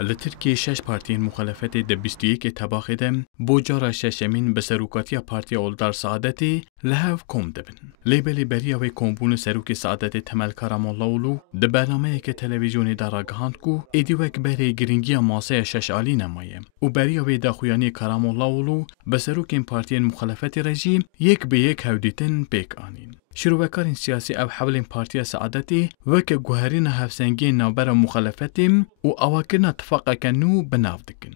لترکیه 6 پارتیین مخالفت د 21 تباخ دم بو جارا ششمین به سروکاتی پارتی اولدار سعادتی لحف کم دبن. لیبلی بریا و کمبون سروک سعادت تمل کراماللاولو د برنامه که تلویزیونی دراگهاند کو ایدیوک بری گرینگی ماسه ششالی نمایه و بریا و دخویانی کراماللاولو به سروک پارتیین مخالفت رژیم یک به یک هودیتن پیک آنین. شروعکارین سیاسی او حول پارتی سعادتی وک گوهرین هفسنگی نوبر مخالفتیم و اواکرین اتفاق کنو بناv dikin.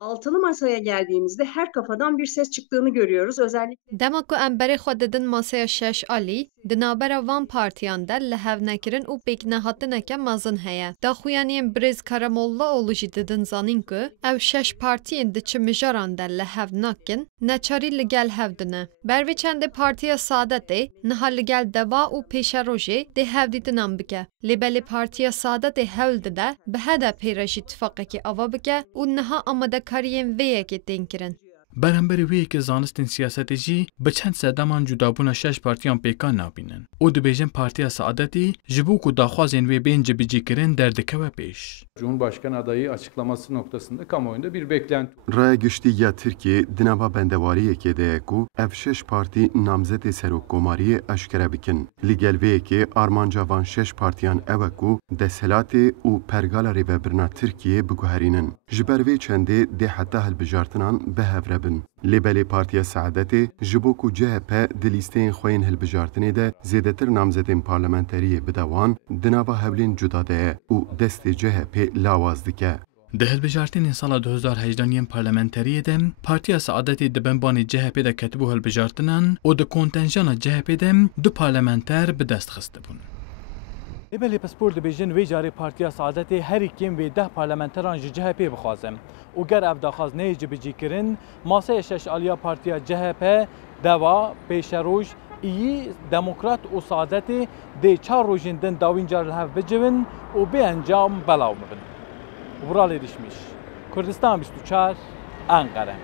Altılı masaya geldiğimizde her kafadan bir ses çıktığını görüyoruz. Özellikle Dema ku em berê xwe didin masaya şeş alî, di navbera van partiyan de li hevnekirin û pêknehatineke mezin heye. Daxuyaniyên Birêz Karamollaoğlu jî didin zanîn ku ew şeş partiyên di çi mijaran de li hev nakin, neçarî li gel hev dine. Bervê çendê Partiya Saadetê niha li gel deva û pêşerojê dê hevdîtinan bike. Lêbelê Partiya Saadetê hewl dide, bi HDP re jî tifaqekî ava bike û niha amadekariyên vê yekê tên kirin. برانبری وی که زانستین سیاست جی به چند سدمان جدابون 6 پارتیان پیکان نابینن. او دبیجن پارتیا سعادتی جبو کو داخوازین ve bence bicikirin derdikeve peş. Cumhurbaşkanı adayı açıklaması noktasında kamuoyunda bir beklenti. Raya Giştiya Türkiye dinava bendevariyeke de ku ev 6 parti namzet serokkomariye eşkere bikin. Ligel veke armanca van 6 partiyan eve ku deselati û pergala rêvebirina Türkiye biguherînin. Ji ber vê çendê dê heta hilbijartinan bihevrebin. Lêbelê Partiya Saadetê ji bo ku CHP di lîsteyên xwe yên hilbijartinê de zêdetir namzetên parlamenteriyê bide wan di nava hewlên cuda de ye û destê CHP lawaz dike. Di hilbijartinên sala 2018 parlamenteriyê de Partiya Saadetê di benbanê CHP de ketibû hilbijartinan û di kontenjana CHP de du parlamenter bi dest xistibûn. Lêbelê Pispor dibêjin wê carê Partiya Saadetê herî kêm vê 10 parlamenteran ji CHP bixwazin û ger ev daxwaz neyê cibicîkirin, masaya şeşaliya Partiya CHP, Deva, Pêşeroj, İyî, Demokrat û Saadetê dê 4 rojên din dawîn car li hev bicivin û bê encam belav bibin. Viralê dişmiş. Kurdistan 24, Ankara.